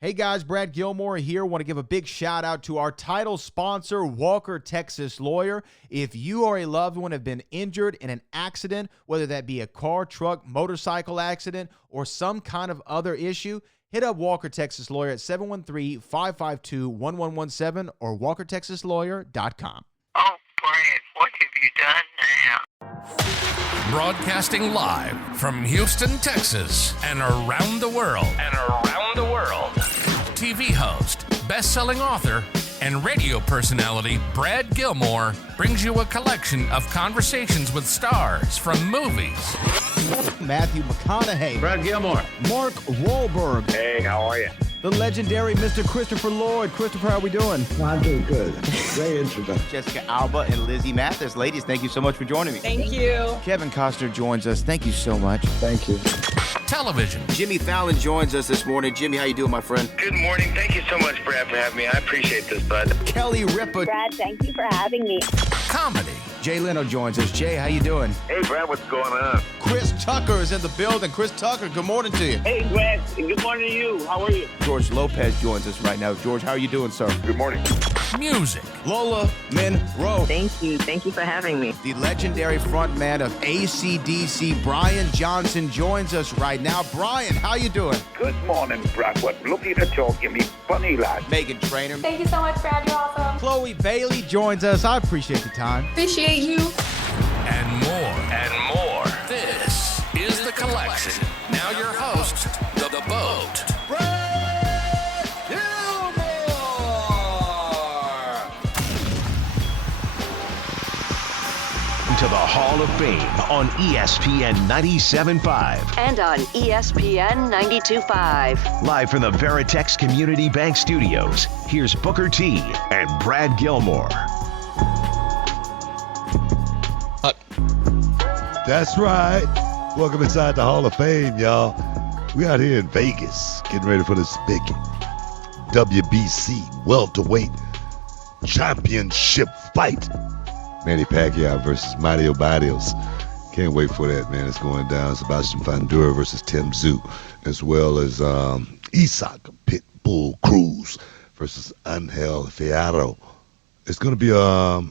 Hey guys, Brad Gilmore here. Want to give a big shout out to our title sponsor, Walker Texas Lawyer. If you or a loved one have been injured in an accident, whether that be a car, truck, motorcycle accident, or some kind of other issue, hit up Walker Texas Lawyer at 713-552-1117 or walkertexaslawyer.com. Oh, Brad, what have you done now? Broadcasting live from Houston, Texas, and around the world. TV host, best-selling author, and radio personality Brad Gilmore brings you a collection of conversations with stars from movies. Matthew McConaughey. Brad Gilmore. Mark Wahlberg. Hey, how are you? The legendary Mr. Christopher Lloyd. Christopher, how we doing? I'm doing good. Great introduction. Jessica Alba and Lizzie Mathis. Ladies, thank you so much for joining me. Thank you. Kevin Costner joins us. Thank you so much. Thank you. Television. Jimmy Fallon joins us this morning. Jimmy, how you doing, my friend? Good morning. Thank you so much, Brad, for having me. I appreciate this, bud. Kelly Ripa. Brad, thank you for having me. Comedy. Jay Leno joins us. Jay, how you doing? Hey, Brad, what's going on? Chris Tucker is in the building. Chris Tucker, good morning to you. Hey, Brad. Good morning to you. How are you? George Lopez joins us right now. George, how are you doing, sir? Good morning. Music. Lola Monroe. Thank you. Thank you for having me. The legendary frontman of AC/DC, Brian Johnson, joins us right now. Brian, how you doing? Good morning, Brad. What looking to talk, you me funny lad. Megan Trainor. Thank you so much, Brad. You're awesome. Chloe Bailey joins us. I appreciate the time. Appreciate you. And more. This is The Collection. Now your host, The Boat. To the Hall of Fame on ESPN 97.5 and on ESPN 92.5. Live from the Veritex Community Bank Studios, here's Booker T and Brad Gilmore. That's right. Welcome inside the Hall of Fame, y'all. We out here in Vegas getting ready for this big WBC welterweight championship fight. Manny Pacquiao versus Mario Barrios. Can't wait for that, man. It's going down. Sebastian Fundora versus Tim Tszyu, as well as Isaac Pitbull Cruz versus Angel Fierro. It's going to be a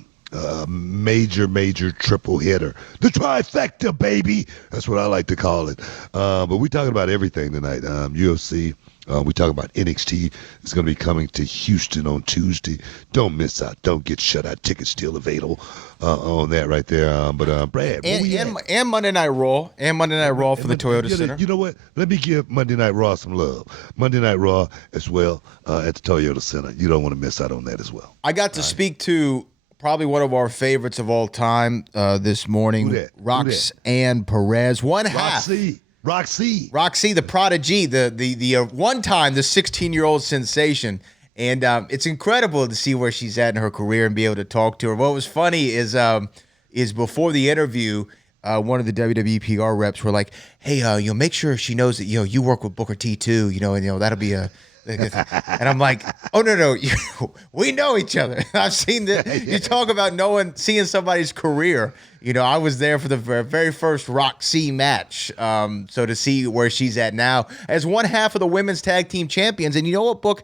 major triple hitter. The trifecta, baby. That's what I like to call it. But we're talking about everything tonight. UFC. We talk about NXT. It's going to be coming to Houston on Tuesday. Don't miss out. Don't get shut out. Tickets still available on that right there. But Brad, and Monday Night Raw. And Monday Night Raw for the Toyota Center. You know what? Let me give Monday Night Raw some love. Monday Night Raw as well at the Toyota Center. You don't want to miss out on that as well. I got to speak to probably one of our favorites of all time this morning. Roxanne Perez. Roxy, the prodigy, the one time the 16-year-old sensation, and it's incredible to see where she's at in her career and be able to talk to her. What was funny is before the interview, one of the WWE PR reps were like, "Hey, make sure she knows that you work with Booker T too, and that'll be a." And I'm like, oh no, we know each other. I've seen this. You talk about seeing somebody's career. I was there for the very first Roxy match. So to see where she's at now as one half of the women's tag team champions, and you know what, Book?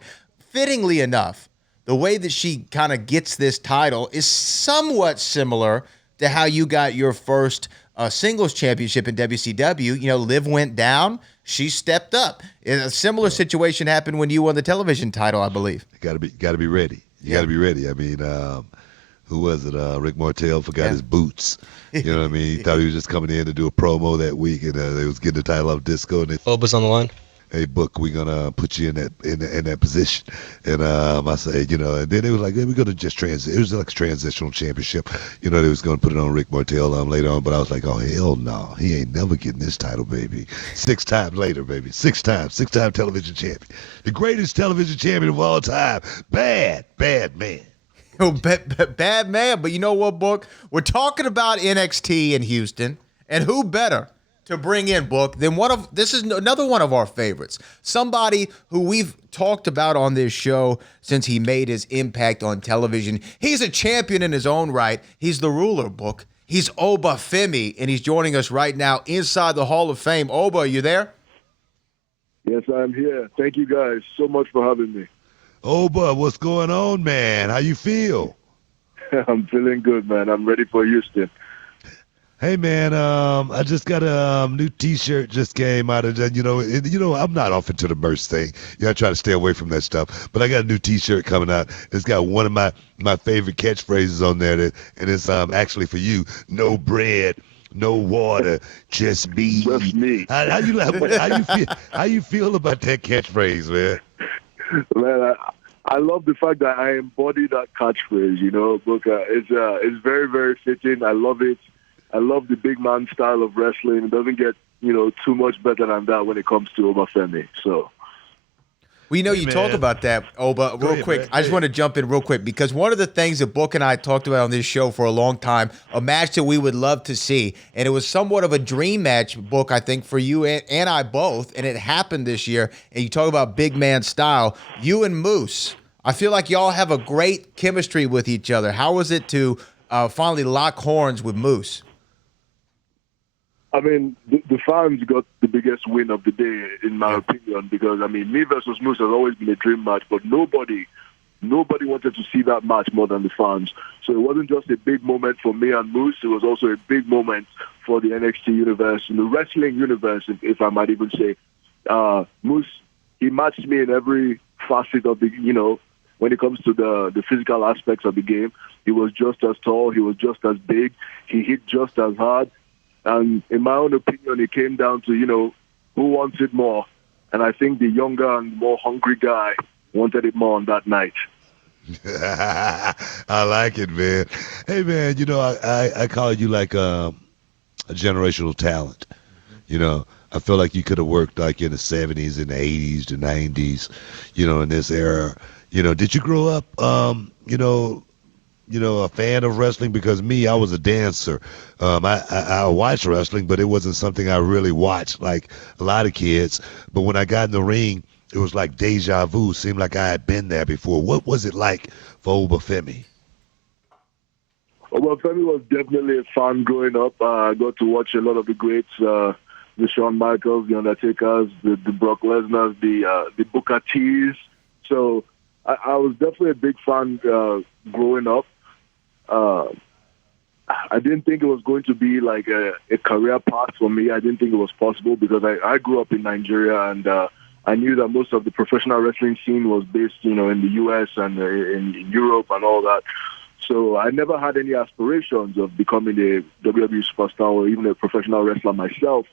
Fittingly enough, the way that she kind of gets this title is somewhat similar to how you got your first singles championship in WCW. Liv went down. She stepped up. A similar situation happened when you won the television title, I believe. You got to be ready. You got to be ready. I mean, who was it? Rick Martel forgot his boots. You know what I mean? He thought he was just coming in to do a promo that week, and they was getting the title off Disco. And Oba's on the line. Hey, Book, we're gonna put you in that position. And I said, and then they was like, we're gonna just transition. It was like a transitional championship. They was gonna put it on Rick Martel later on, but I was like, oh hell no, he ain't never getting this title, baby. 6 times later, baby. 6-time television champion, the greatest television champion of all time. Bad man. Bad man. But you know what, Book? We're talking about NXT in Houston, and who better to bring in, Book, than this is another one of our favorites. Somebody who we've talked about on this show since he made his impact on television. He's a champion in his own right. He's the ruler, Book. He's Oba Femi, and he's joining us right now inside the Hall of Fame. Oba, are you there? Yes, I'm here. Thank you guys so much for having me. Oba, what's going on, man? How you feel? I'm feeling good, man. I'm ready for Houston. Hey man, I just got a new T-shirt just came out of that. I'm not off into the merch thing. I try to stay away from that stuff. But I got a new T-shirt coming out. It's got one of my favorite catchphrases on there, and it's actually for you. No bread, no water, just me. Just me. How you feel about that catchphrase, man? Man, I love the fact that I embody that catchphrase. Booker. It's very, very fitting. I love it. I love the big man style of wrestling. It doesn't get, too much better than that when it comes to Oba Femi. So. We know you talk about that, Oba, real quick. Man. I just want to jump in real quick because one of the things that Book and I talked about on this show for a long time, a match that we would love to see, and it was somewhat of a dream match, Book, I think, for you and I both, and it happened this year, and you talk about big man style. You and Moose, I feel like y'all have a great chemistry with each other. How was it to finally lock horns with Moose? I mean, the fans got the biggest win of the day, in my opinion, because, me versus Moose has always been a dream match, but nobody wanted to see that match more than the fans. So it wasn't just a big moment for me and Moose, it was also a big moment for the NXT universe, in the wrestling universe, if I might even say. Moose, he matched me in every facet of the, when it comes to the physical aspects of the game. He was just as tall, he was just as big, he hit just as hard. And in my own opinion, it came down to, who wants it more. And I think the younger and more hungry guy wanted it more on that night. I like it, man. Hey, man, I call you like a generational talent. I feel like you could have worked like in the 70s and the 80s, the 90s, in this era. Did you grow up, a fan of wrestling? Because me, I was a dancer. I watched wrestling, but it wasn't something I really watched like a lot of kids. But when I got in the ring, it was like deja vu. Seemed like I had been there before. What was it like for Oba Femi? Oba Femi was definitely a fan growing up. I got to watch a lot of the greats, the Shawn Michaels, the Undertakers, the Brock Lesnars, the Booker T's. So I was definitely a big fan growing up. I didn't think it was going to be like a career path for me. I didn't think it was possible because I grew up in Nigeria, and I knew that most of the professional wrestling scene was based, in the U.S. and in Europe and all that. So I never had any aspirations of becoming a WWE superstar or even a professional wrestler myself.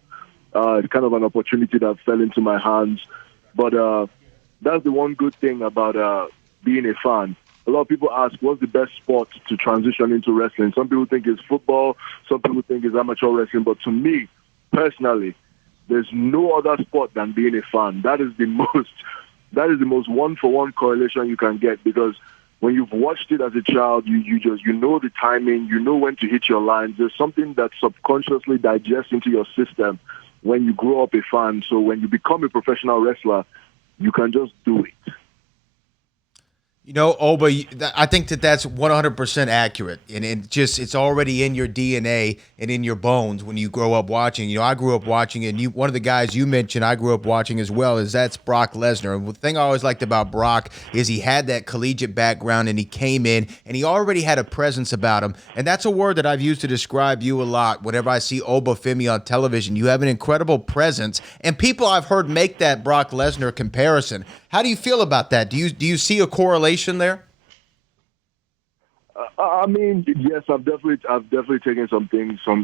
It's kind of an opportunity that fell into my hands. But that's the one good thing about being a fan. A lot of people ask, what's the best sport to transition into wrestling? Some people think it's football. Some people think it's amateur wrestling. But to me, personally, there's no other sport than being a fan. That is the most one-for-one correlation you can get, because when you've watched it as a child, you know the timing, you know when to hit your lines. There's something that subconsciously digests into your system when you grow up a fan. So when you become a professional wrestler, you can just do it. Oba, I think that's 100% accurate, and it's already in your DNA and in your bones when you grow up watching. I grew up watching, and one of the guys you mentioned I grew up watching as well that's Brock Lesnar. And the thing I always liked about Brock is he had that collegiate background, and he came in, and he already had a presence about him. And that's a word that I've used to describe you a lot. Whenever I see Oba Femi on television, you have an incredible presence, and people I've heard make that Brock Lesnar comparison. How do you feel about that? Do you see a correlation there? Yes, I've definitely taken some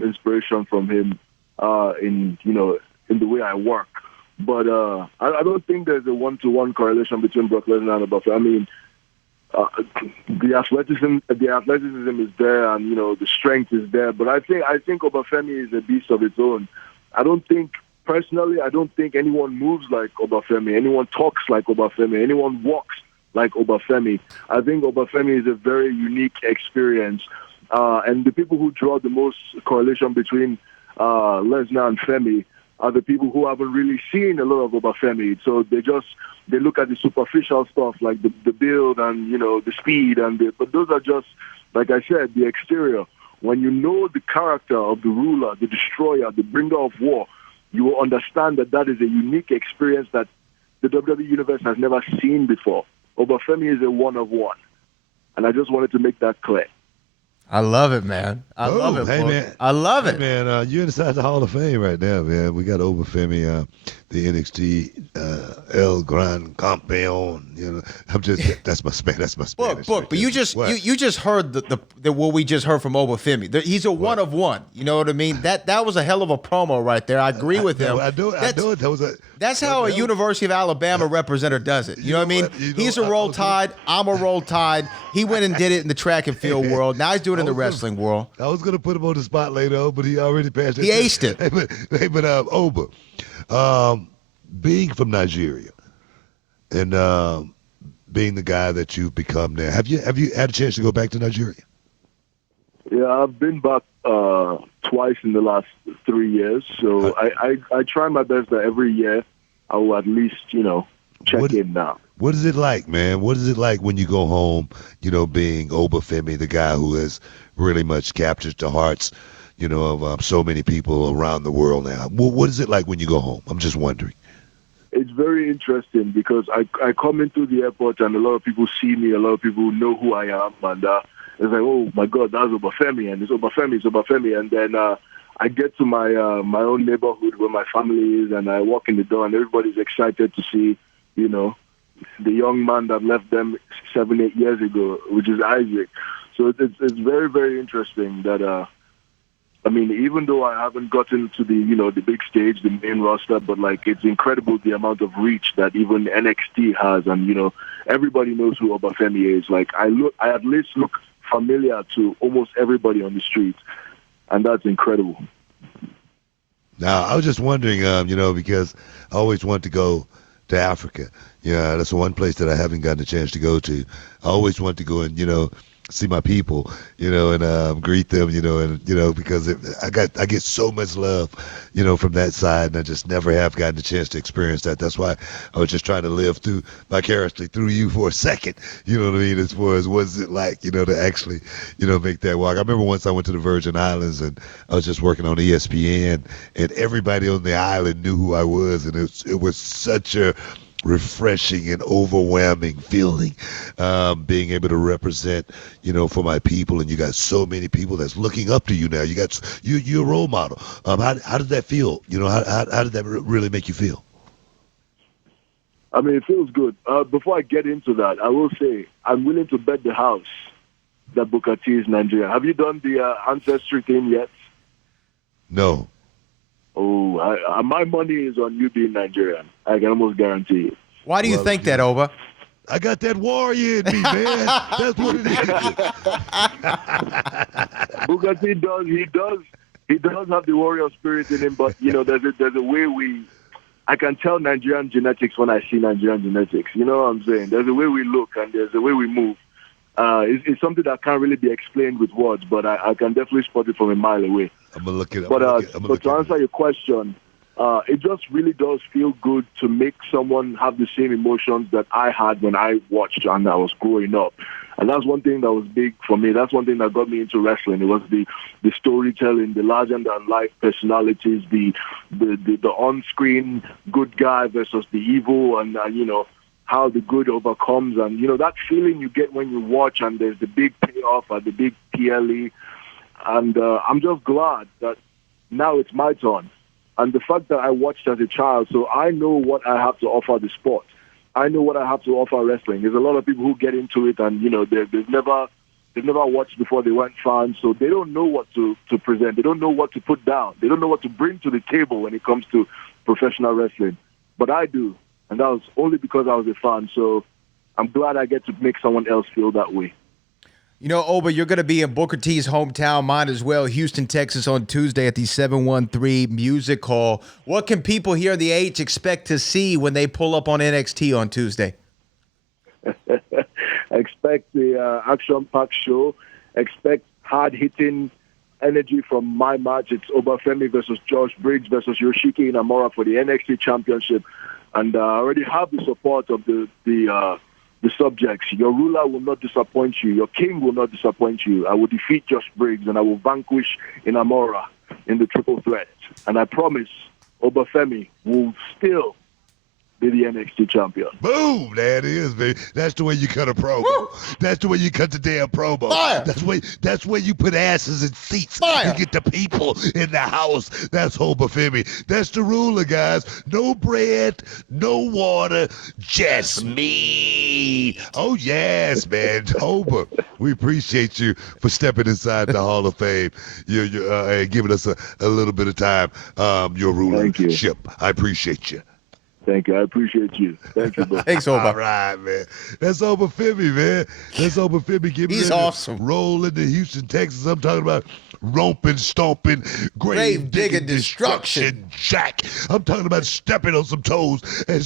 inspiration from him in the way I work. But I don't think there's a one-to-one correlation between Brock Lesnar and Oba Femi. The athleticism is there, and the strength is there. But I think Oba Femi is a beast of its own. Personally, I don't think anyone moves like Oba Femi, anyone talks like Oba Femi, anyone walks like Oba Femi. I think Oba Femi is a very unique experience. And the people who draw the most correlation between Lesnar and Femi are the people who haven't really seen a lot of Oba Femi. So they look at the superficial stuff like the build and, the speed. But those are just, like I said, the exterior. When you know the character of the ruler, the destroyer, the bringer of war, you will understand that is a unique experience that the WWE Universe has never seen before. Oba Femi is a one-of-one. And I just wanted to make that clear. I love it, man. I love it, hey, man. I love it. Man, you're inside the Hall of Fame right now, man. We got Oba Femi, the NXT El Gran Campeón. You know, that's my Spanish. Book. Right, but you just heard the what we just heard from Oba Femi. He's a one of one. You know what I mean? That was a hell of a promo right there. I agree with him. I do it. That's how a University of Alabama representative does it. You know what I mean? He's a Roll Tide. I'm a Roll Tide. He went and did it in the track and field world. Now he's doing it in the wrestling world. I was gonna put him on the spot later, but he already passed it. He aced it. Hey, but Oba, being from Nigeria and being the guy that you've become now, have you had a chance to go back to Nigeria? Yeah, I've been back twice in the last 3 years. So I try my best that every year I will at least, check in now. What is it like, man? What is it like when you go home, being Oba Femi, the guy who has really much captured the hearts, of so many people around the world now? What is it like when you go home? I'm just wondering. It's very interesting because I come into the airport and a lot of people see me, a lot of people know who I am, and it's like, oh my God, that's Oba Femi, and it's Oba Femi, and then I get to my my own neighborhood where my family is, and I walk in the door, and everybody's excited to see, the young man that left them 7-8 years ago, which is Isaac. So it's very, very interesting that, even though I haven't gotten to the big stage, the main roster, but it's incredible the amount of reach that even NXT has, and everybody knows who Oba Femi is. I at least look familiar to almost everybody on the street, and that's incredible. Now, I was just wondering, because I always want to go to Africa. Yeah, that's the one place that I haven't gotten a chance to go to. I always want to go and, see my people, and greet them, because I get so much love, from that side, and I just never have gotten a chance to experience that. That's why I was just trying to live vicariously through you for a second, you know what I mean, as far as what's it like, to actually, make that walk. I remember once I went to the Virgin Islands, and I was just working on ESPN, and everybody on the island knew who I was, and it was such a refreshing and overwhelming feeling, being able to represent, for my people, and you got so many people that's looking up to you now. You're a role model. How did that feel? How did that really make you feel? It feels good. Before I get into that, I will say I'm willing to bet the house that Booker T is Nigerian. Have you done the ancestry thing yet? No. Oh, my money is on you being Nigerian. I can almost guarantee it. Why do you think that, Oba? I got that warrior in me, man. That's what it is. Booker T does. He does have the warrior spirit in him, but there's a way I can tell Nigerian genetics when I see Nigerian genetics. You know what I'm saying? There's a way we look and there's a way we move. It's something that can't really be explained with words, but I can definitely spot it from a mile away. I'm gonna look it up. But to answer your question, it just really does feel good to make someone have the same emotions that I had when I watched and I was growing up. And that's one thing that was big for me. That's one thing that got me into wrestling. It was the storytelling, the larger-than-life personalities, the on-screen good guy versus the evil, and how the good overcomes, and that feeling you get when you watch and there's the big payoff at the big PLE. And I'm just glad that now it's my turn. And the fact that I watched as a child, so I know what I have to offer the sport. I know what I have to offer wrestling. There's a lot of people who get into it and, they've never watched before they weren't fans, so they don't know what to present. They don't know what to put down. They don't know what to bring to the table when it comes to professional wrestling. But I do, and that was only because I was a fan, so I'm glad I get to make someone else feel that way. Oba, you're going to be in Booker T's hometown, mine as well, Houston, Texas, on Tuesday at the 713 Music Hall. What can people here in the H expect to see when they pull up on NXT on Tuesday? Expect the action-packed show. Expect hard-hitting energy from my match. It's Oba Femi versus Josh Briggs versus Yoshiki Inamura for the NXT Championship. And I already have the support of the subjects. Your ruler will not disappoint you. Your king will not disappoint you. I will defeat Josh Briggs and I will vanquish Inamura in the triple threat. And I promise Oba Femi will still be the NXT champion. Boom! There it is, baby. That's the way you cut a promo. Woo! That's the way you cut the damn promo. Fire! That's where you put asses in seats. Fire! You get the people in the house. That's Oba Femi. That's the ruler, guys. No bread, no water, just meat. Oh, yes, man. Oba, we appreciate you for stepping inside the Hall of Fame. And giving us a little bit of time. Your rulership. I appreciate you. Thank you. I appreciate you. Thank you, bro. Thanks, Oba. All right, man. That's Oba Femi, man. That's Oba Femi. He's awesome. Roll into Houston, Texas. I'm talking about romping, stomping, grave digging, destruction, Jack. I'm talking about stepping on some toes and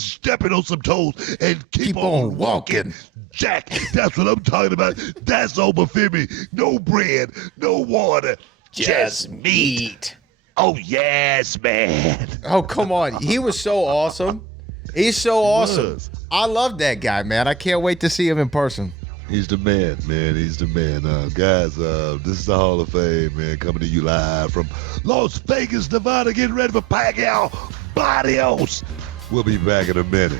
keep on walking. Jack, that's what I'm talking about. That's Oba Femi. No bread, no water, just meat. Oh, yes, man. Oh, come on. He was so awesome. He's so awesome. I love that guy, man. I can't wait to see him in person. He's the man, man. He's the man. Guys, this is the Hall of Fame, man, coming to you live from Las Vegas, Nevada. Getting ready for Pacquiao. Barrios. We'll be back in a minute.